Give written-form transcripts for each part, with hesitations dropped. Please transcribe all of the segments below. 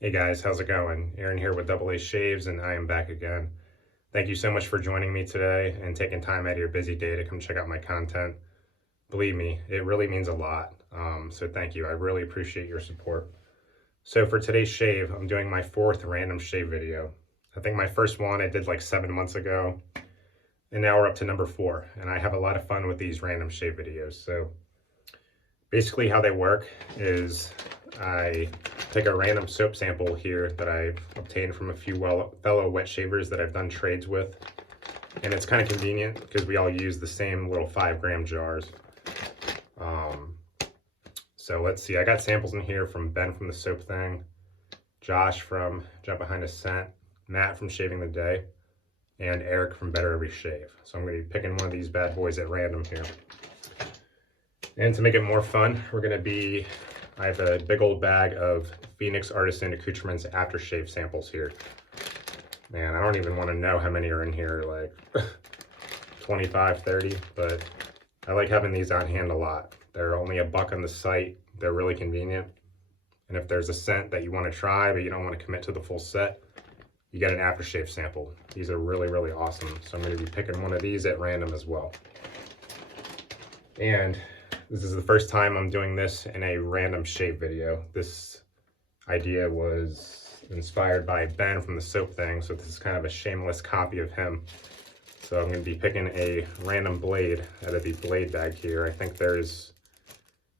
Hey guys, how's it going? Aaron here with AA Shaves, and I am back again. Thank you so much for joining me today and taking time out of your busy day to come check out my content. Believe me, it really means a lot. So thank you. I really appreciate your support. So for today's shave, I'm doing my fourth random shave video. I think my first one I did like 7 months ago, and now we're up to number 4. And I have a lot of fun with these random shave videos. So basically how they work is I take a random soap sample here that I've obtained from a few fellow wet shavers that I've done trades with. And it's kind of convenient because we all use the same little 5-gram jars. So let's see, I got samples in here from Ben from the Soap Thing, Josh from Jump Behind a Scent, Matt from Shaving the Day, and Eric from Better Every Shave. So I'm going to be picking one of these bad boys at random here. And to make it more fun, I have a big old bag of Phoenix Artisan Accoutrements Aftershave samples here. Man, I don't even want to know how many are in here, like 25, 30, but I like having these on hand a lot. They're only $1 on the site. They're really convenient. And if there's a scent that you want to try, but you don't want to commit to the full set, you get an aftershave sample. These are really, really awesome. So I'm going to be picking one of these at random as well. And this is the first time I'm doing this in a random shave video. This idea was inspired by Ben from the Soap Thing, so this is kind of a shameless copy of him. So I'm going to be picking a random blade out of the blade bag here. I think there's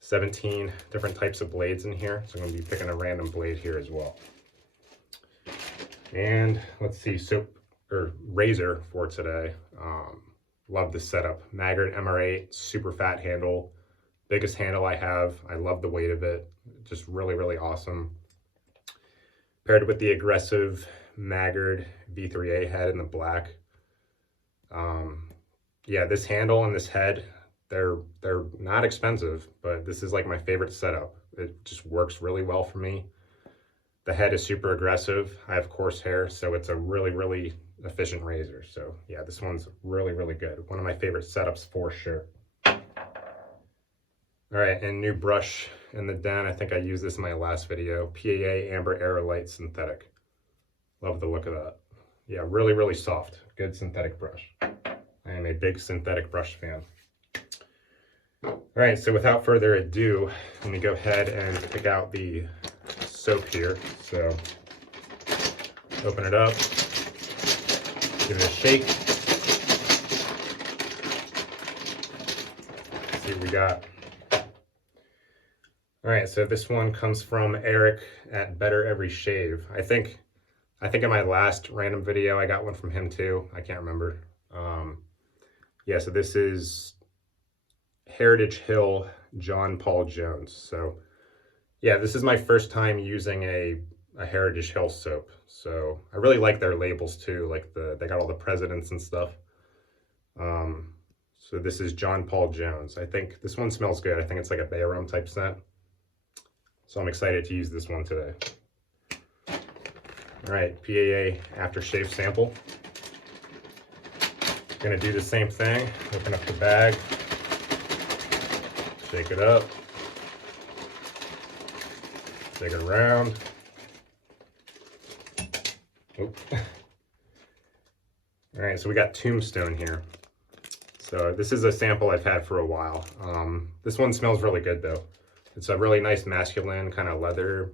17 different types of blades in here, so I'm going to be picking a random blade here as well. And let's see, razor for today. Love this setup. Maggard MR8, super fat handle. Biggest handle I have. I love the weight of it. Just really, really awesome. Paired with the aggressive Maggard V3A head in the black. Yeah, this handle and this head, they're not expensive, but this is like my favorite setup. It just works really well for me. The head is super aggressive. I have coarse hair, so it's a really, really efficient razor. So yeah, this one's really, really good. One of my favorite setups for sure. All right, and new brush in the den. I think I used this in my last video. PAA Amber Aerolite Synthetic. Love the look of that. Yeah, really, really soft. Good synthetic brush. I am a big synthetic brush fan. All right, so without further ado, let me go ahead and pick out the soap here. So open it up, give it a shake. Let's see what we got. All right, so this one comes from Eric at Better Every Shave. I think in my last random video, I got one from him too. I can't remember. Yeah, so this is Heritage Hill John Paul Jones. So yeah, this is my first time using a Heritage Hill soap. So I really like their labels too. Like they got all the presidents and stuff. So this is John Paul Jones. I think this one smells good. I think it's like a bay rum type scent. So I'm excited to use this one today. All right, PAA aftershave sample. Gonna do the same thing. Open up the bag, shake it up, shake it around. Oop. All right, so we got Tombstone here. So this is a sample I've had for a while. This one smells really good though. It's a really nice masculine kind of leather,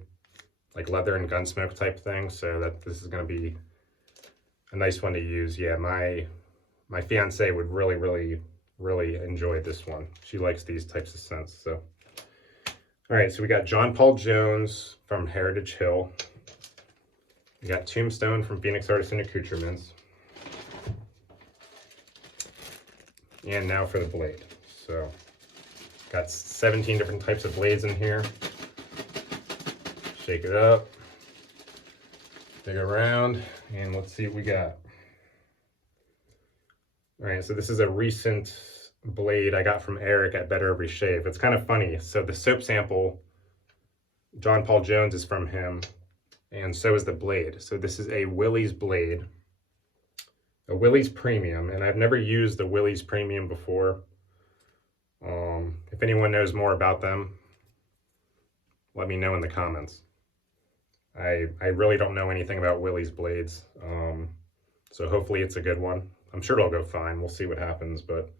like leather and gunsmoke type thing. So this is gonna be a nice one to use. Yeah, my fiance would really, really, really enjoy this one. She likes these types of scents. So, all right, so we got John Paul Jones from Heritage Hill. We got Tombstone from Phoenix Artisan Accoutrements. And now for the blade. So, got 17 different types of blades in here. Shake it up, dig around, and let's see what we got. All right, so this is a recent blade I got from Eric at Better Every Shave. It's kind of funny. So the soap sample, John Paul Jones, is from him, and so is the blade. So this is a Willys blade, a Willys Premium, and I've never used the Willys Premium before. If anyone knows more about them, let me know in the comments. I really don't know anything about Willie's blades. So hopefully it's a good one. I'm sure it'll go fine. We'll see what happens, but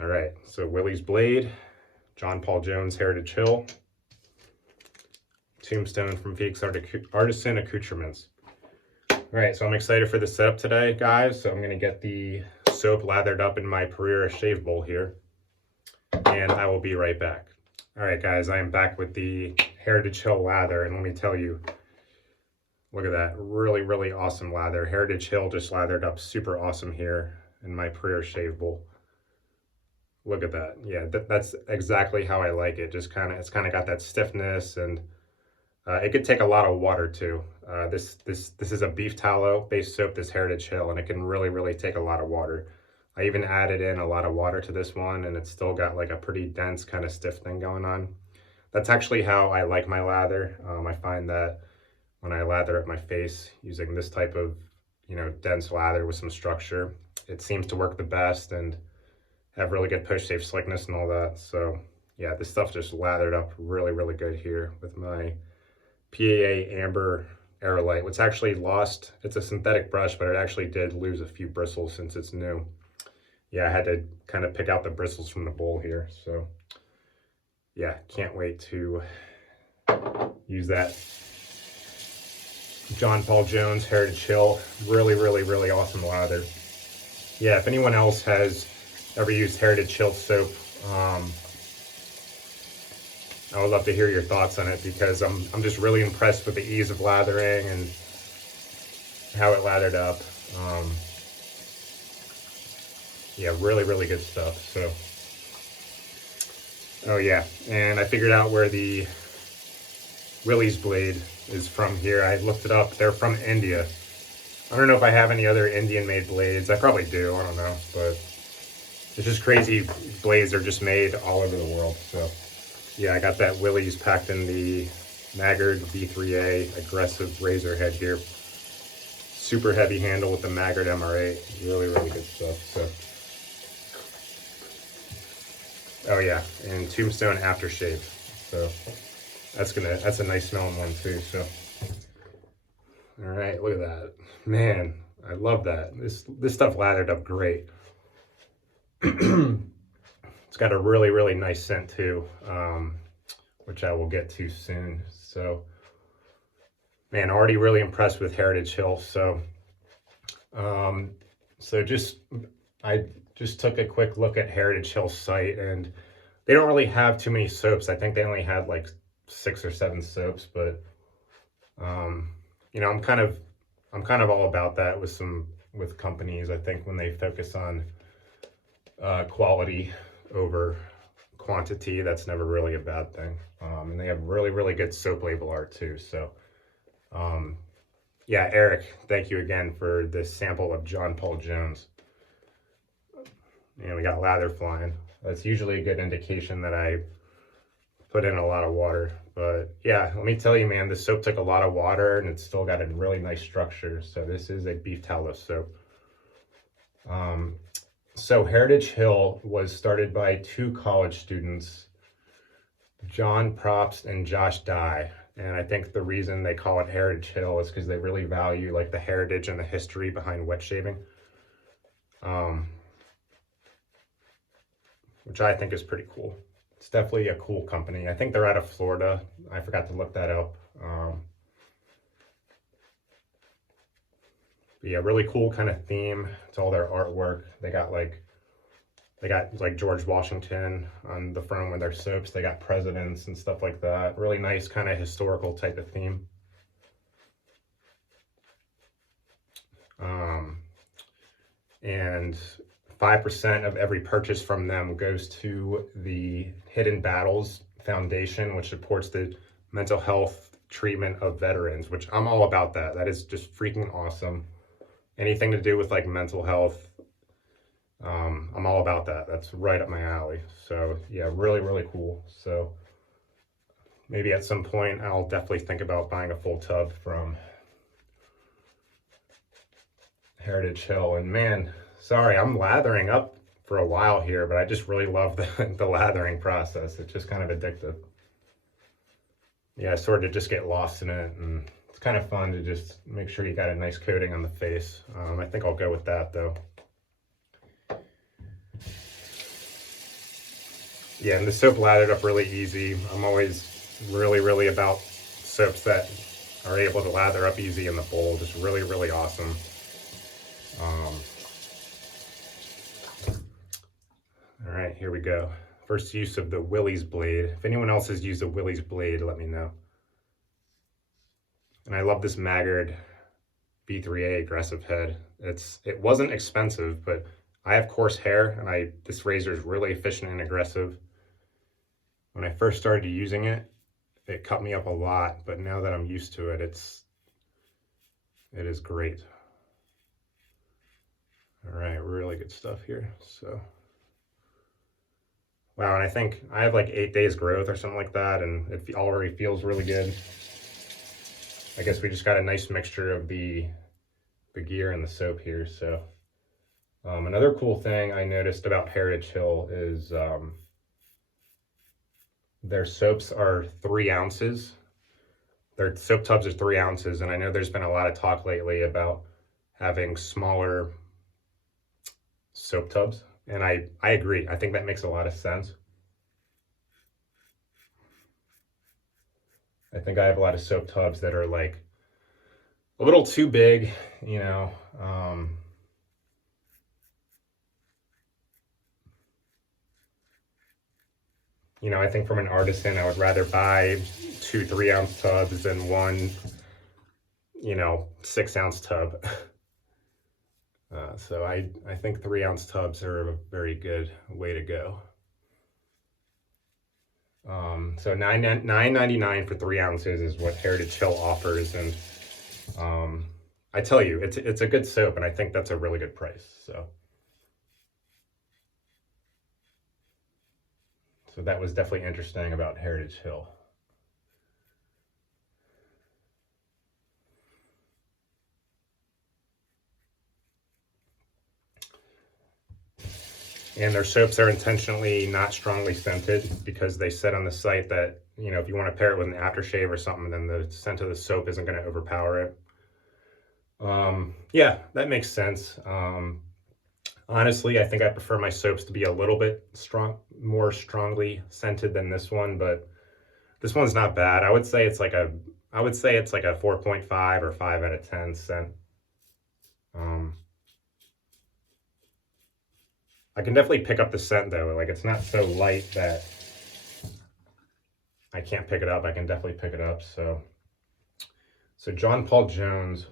all right. So Willie's blade, John Paul Jones Heritage Hill, Tombstone from Phoenix Artisan Accoutrements. All right, so I'm excited for the setup today, guys. So I'm gonna get the soap lathered up in my Pereira shave bowl here, and I will be right back. All right, guys, I am back with the Heritage Hill lather, and let me tell you, look at that, really, really awesome lather. Heritage Hill just lathered up super awesome here in my Pereira shave bowl. Look at that. Yeah, that's exactly how I like it. Just it's kind of got that stiffness, and it could take a lot of water too. This is a beef tallow based soap, this Heritage Hill, and it can really, really take a lot of water. I even added in a lot of water to this one, and it's still got like a pretty dense kind of stiff thing going on. That's actually how I like my lather. I find that when I lather up my face using this type of, dense lather with some structure, it seems to work the best and have really good post-shave slickness and all that. So yeah, this stuff just lathered up really, really good here with my PAA Amber Aerolite, which actually lost, it's a synthetic brush, but it actually did lose a few bristles since it's new. Yeah, I had to kind of pick out the bristles from the bowl here. So yeah, can't wait to use that John Paul Jones Heritage Hill. Really, really, really awesome lather. Yeah, if anyone else has ever used Heritage Hill soap, I would love to hear your thoughts on it, because I'm just really impressed with the ease of lathering and how it lathered up. Yeah, really, really good stuff. So, oh yeah, and I figured out where the Willie's blade is from here. I looked it up. They're from India. I don't know if I have any other Indian-made blades. I probably do. I don't know, but it's just crazy. Blades are just made all over the world. So yeah, I got that Willie's packed in the Maggard V3A aggressive razor head here. Super heavy handle with the Maggard MR8. Really, really good stuff. So, oh yeah, and Tombstone Aftershave. So that's a nice smelling one too. So, all right, look at that, man. I love that. This stuff lathered up great. It's got a really, really nice scent too, which I will get to soon. So, man, already really impressed with Heritage Hill. So, I just took a quick look at Heritage Hill's site, and they don't really have too many soaps. I think they only had like 6 or 7 soaps, but I'm kind of all about that with companies. I think when they focus on quality over quantity, that's never really a bad thing. And they have really, really good soap label art too. So yeah, Eric, thank you again for this sample of John Paul Jones. And we got lather flying. That's usually a good indication that I put in a lot of water. But yeah, let me tell you, man, this soap took a lot of water, and it's still got a really nice structure. So this is a beef tallow soap. So Heritage Hill was started by 2 college students, John Probst and Josh Dye. And I think the reason they call it Heritage Hill is because they really value like the heritage and the history behind wet shaving, which I think is pretty cool. It's definitely a cool company. I think they're out of Florida. I forgot to look that up. But yeah, really cool kind of theme to all their artwork. They got like George Washington on the front with their soaps. They got presidents and stuff like that. Really nice kind of historical type of theme. And 5% of every purchase from them goes to the Hidden Battles Foundation, which supports the mental health treatment of veterans, which I'm all about that. That is just freaking awesome. Anything to do with like mental health, I'm all about that. That's right up my alley. So yeah, really, really cool. So maybe at some point I'll definitely think about buying a full tub from Heritage Hill. And man, sorry, I'm lathering up for a while here, but I just really love the lathering process. It's just kind of addictive. yeah, I sort of just get lost in it, and it's kind of fun to just make sure you got a nice coating on the face. I think I'll go with that though. Yeah, and the soap lathered up really easy. I'm always really about soaps that are able to lather up easy in the bowl. Just really awesome. Um, all right, here we go. First use of the Willys blade. If anyone else has used a Willys blade, let me know. And I love this Maggard B3A aggressive head. It wasn't expensive, but I have coarse hair, and this razor is really efficient and aggressive. When I first started using it, it cut me up a lot, but now that I'm used to it, it is great. All right, really good stuff here. So, wow, and I think I have like 8 days growth or something like that, and it already feels really good. I guess we just got a nice mixture of the gear and the soap here. So, another cool thing I noticed about Heritage Hill is their soaps are 3 ounces. Their soap tubs are 3 ounces, and I know there's been a lot of talk lately about having smaller soap tubs, and I agree. I think that makes a lot of sense. I think I have a lot of soap tubs that are like a little too big, you know. You know, I think from an artisan, I would rather buy 2 3-ounce tubs than one, you know, 6-ounce tub. So I think 3-ounce tubs are a very good way to go. So $9.99 for 3 ounces is what Heritage Hill offers, and I tell you, it's a good soap, and I think that's a really good price. So that was definitely interesting about Heritage Hill. And their soaps are intentionally not strongly scented because they said on the site that, you know, if you want to pair it with an aftershave or something, then the scent of the soap isn't going to overpower it. Yeah, that makes sense. Honestly, I think I prefer my soaps to be a little bit more strongly scented than this one, but this one's not bad. I would say it's like a 4.5 or 5 out of 10 scent. I can definitely pick up the scent though. Like, it's not so light that I can't pick it up. I can definitely pick it up. So John Paul Jones.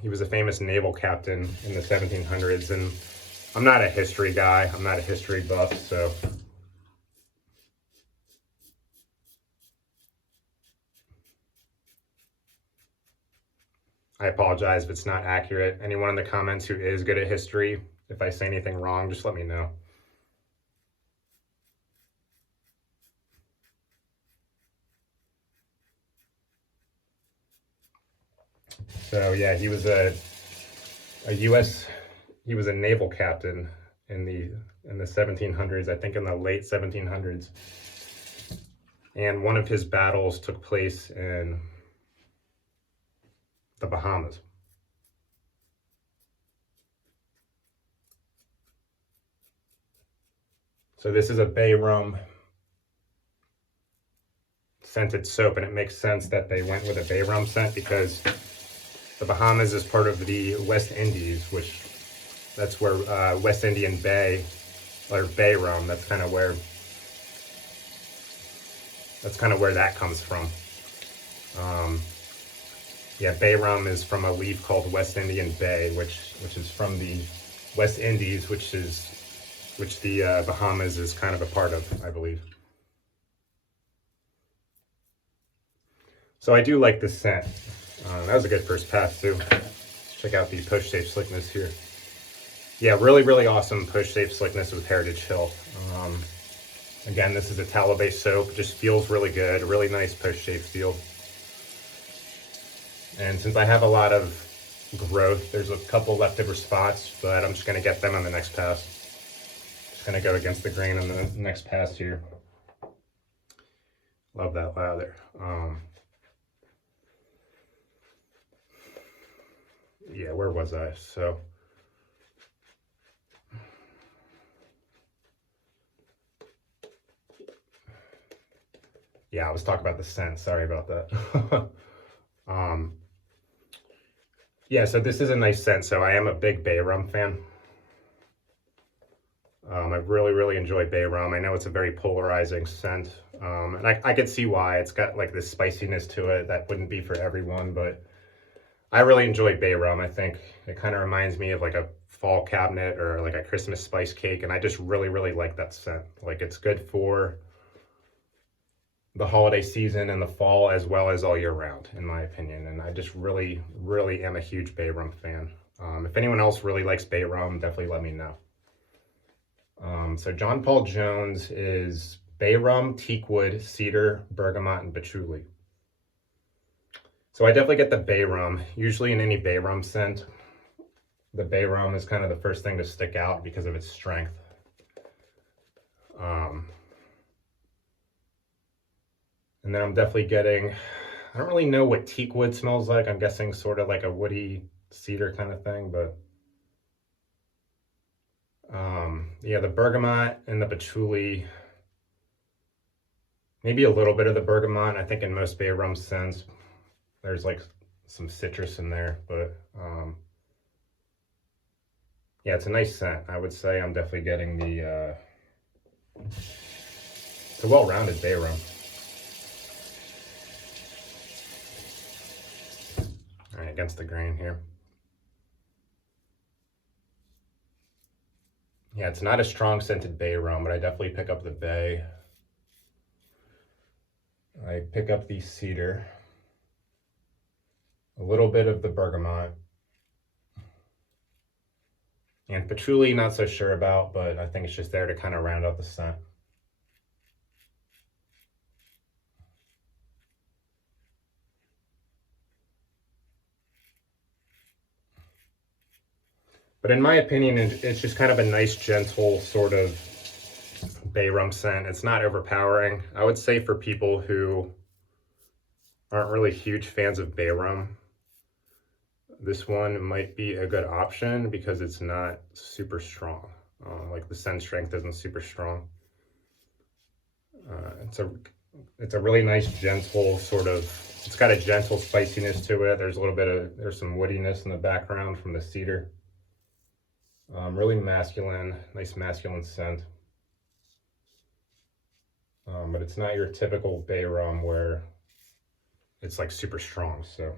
He was a famous naval captain in the 1700s, and I'm not a history guy. I'm not a history buff, so I apologize if it's not accurate. Anyone in the comments who is good at history, if I say anything wrong, just let me know. So yeah, he was a naval captain in the 1700s, I think in the late 1700s. And one of his battles took place in the Bahamas. So this is a bay rum scented soap, and it makes sense that they went with a bay rum scent because the Bahamas is part of the West Indies, which that's where West Indian Bay, or bay rum, that's kind of where that comes from. Yeah, bay rum is from a leaf called West Indian Bay, which is from the West Indies, which the Bahamas is kind of a part of, I believe. So I do like this scent. That was a good first pass too. Let's check out the push-safe slickness here. Yeah, really awesome push-safe slickness with Heritage Hill. Again, this is a tallow-based soap. Just feels really good. Really nice push-safe feel. And since I have a lot of growth. There's a couple leftover spots, but I'm just gonna get them on the next pass. Just gonna go against the grain on the next pass here. Love that lather. Yeah, where was I? So yeah, I was talking about the scent. Sorry about that. Yeah, so this is a nice scent. So I am a big bay rum fan. I really enjoy bay rum. I know it's a very polarizing scent, and I could see why. It's got like this spiciness to it that wouldn't be for everyone, but I really enjoy bay rum. I think it kind of reminds me of like a fall cabinet or like a Christmas spice cake, and I just really like that scent. Like it's good for the holiday season and the fall as well as all year round, in my opinion. And I just really am a huge bay rum fan. If anyone else really likes bay rum, definitely let me know. So John Paul Jones is bay rum, teakwood, cedar, bergamot, and patchouli. So I definitely get the bay rum. Usually in any bay rum scent, the bay rum is kind of the first thing to stick out because of its strength. And then I'm definitely getting, I don't really know what teakwood smells like. I'm guessing sort of like a woody cedar kind of thing, but yeah, the bergamot and the patchouli, maybe a little bit of the bergamot. I think in most bay rum scents, there's like some citrus in there, but yeah, it's a nice scent. I would say I'm definitely getting the, it's a well-rounded bay rum. All right, against the grain here. Yeah, it's not a strong scented bay rum, but I definitely pick up the bay. I pick up the cedar, a little bit of the bergamot, and patchouli, not so sure about, but I think it's just there to kind of round out the scent. But in my opinion, it's just kind of a nice, gentle sort of bay rum scent. It's not overpowering. I would say for people who aren't really huge fans of bay rum, this one might be a good option because it's not super strong. Like the scent strength isn't super strong. It's a really nice, gentle sort of, it's got a gentle spiciness to it. There's a little bit of, there's some woodiness in the background from the cedar. Really masculine, nice masculine scent. But it's not your typical bay rum where it's like super strong. So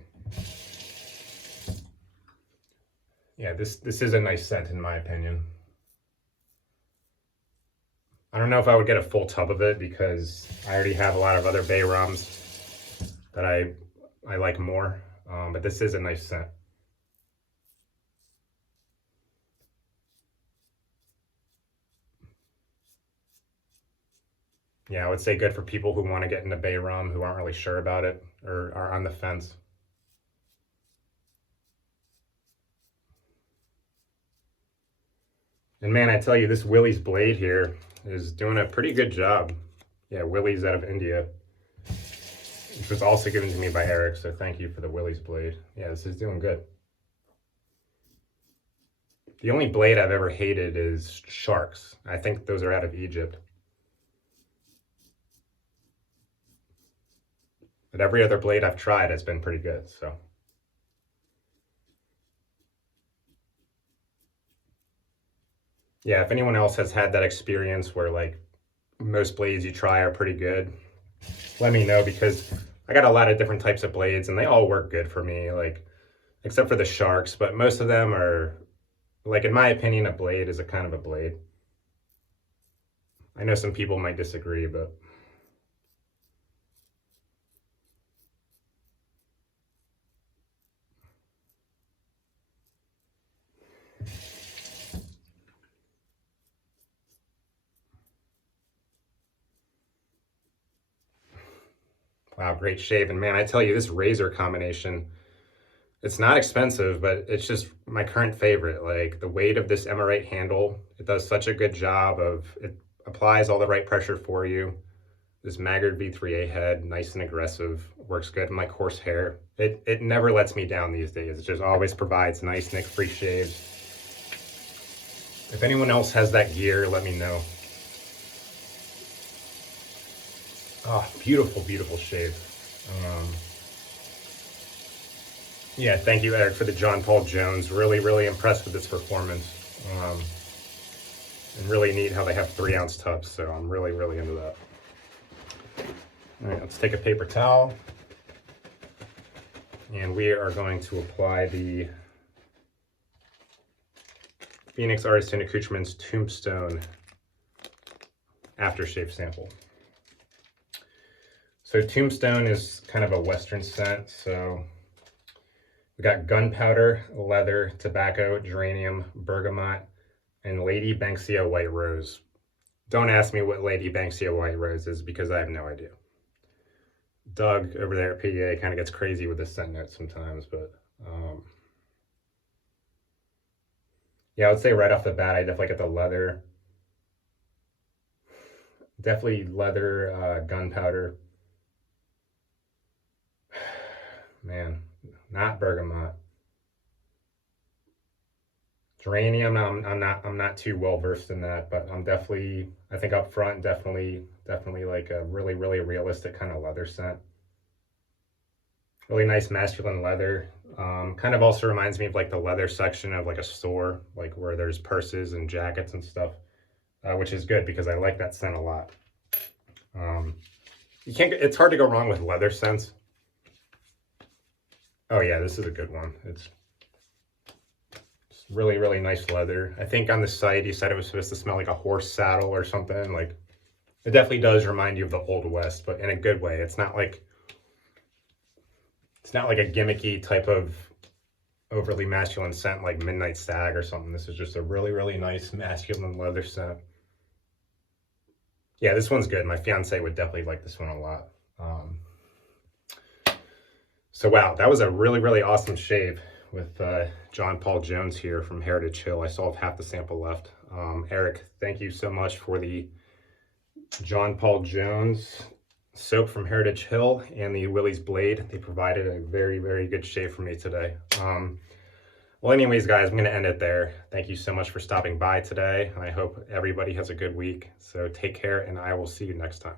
yeah, this is a nice scent in my opinion. I don't know if I would get a full tub of it because I already have a lot of other bay rums that I like more, but this is a nice scent. Yeah, I would say good for people who want to get into bay rum who aren't really sure about it or are on the fence. And man, I tell you, this Willie's blade here is doing a pretty good job. Yeah, Willie's out of India, which was also given to me by Eric, so thank you for the Willie's blade. Yeah, this is doing good. The only blade I've ever hated is sharks. I think those are out of Egypt. But every other blade I've tried has been pretty good, so. Yeah, if anyone else has had that experience where like most blades you try are pretty good, let me know because I got a lot of different types of blades and they all work good for me, like except for the sharks, but most of them are, like in my opinion, a blade is a kind of a blade. I know some people might disagree, but wow, great shave. And man, I tell you, this razor combination It's not expensive, but it's just my current favorite. Like the weight of this Emerite handle, it does such a good job of, it applies all the right pressure for you. This Maggard V3A head, nice and aggressive, works good in my coarse hair. It never lets me down these days. It just always provides nice nick-free shaves. If anyone else has that gear, let me know. Oh, beautiful, beautiful shave. Yeah, thank you, Eric, for the John Paul Jones. Really, really impressed with this performance. And really neat how they have 3-ounce tubs, so I'm really, really into that. All right, let's take a paper towel. And we are going to apply the Phoenix Artisan Accoutrements Tombstone Aftershave sample. So Tombstone is kind of a Western scent, so we got gunpowder, leather, tobacco, geranium, bergamot, and Lady Banksia White Rose. Don't ask me what Lady Banksia White Rose is because I have no idea. Doug over there at PAA kind of gets crazy with the scent notes sometimes, but yeah, I would say right off the bat, I definitely get the leather. Definitely leather, gunpowder. Man, not bergamot. Geranium, I'm not too well versed in that, but I'm definitely, I think up front, definitely like a really, really realistic kind of leather scent. Really nice masculine leather. Kind of also reminds me of like the leather section of like a store, like where there's purses and jackets and stuff, which is good because I like that scent a lot. It's hard to go wrong with leather scents. Oh yeah, this is a good one. It's really, really nice leather. I think on the site, you said it was supposed to smell like a horse saddle or something. Like, it definitely does remind you of the Old West, but in a good way. It's not like a gimmicky type of overly masculine scent like Midnight Stag or something. This is just a really, really nice masculine leather scent. Yeah, this one's good. My fiance would definitely like this one a lot. So wow, that was a really, really awesome shave with John Paul Jones here from Heritage Hill. I still have half the sample left. Eric, thank you so much for the John Paul Jones soap from Heritage Hill and the Willie's Blade. They provided a very, very good shave for me today. Well, anyways, guys, I'm going to end it there. Thank you so much for stopping by today. I hope everybody has a good week. So take care, and I will see you next time.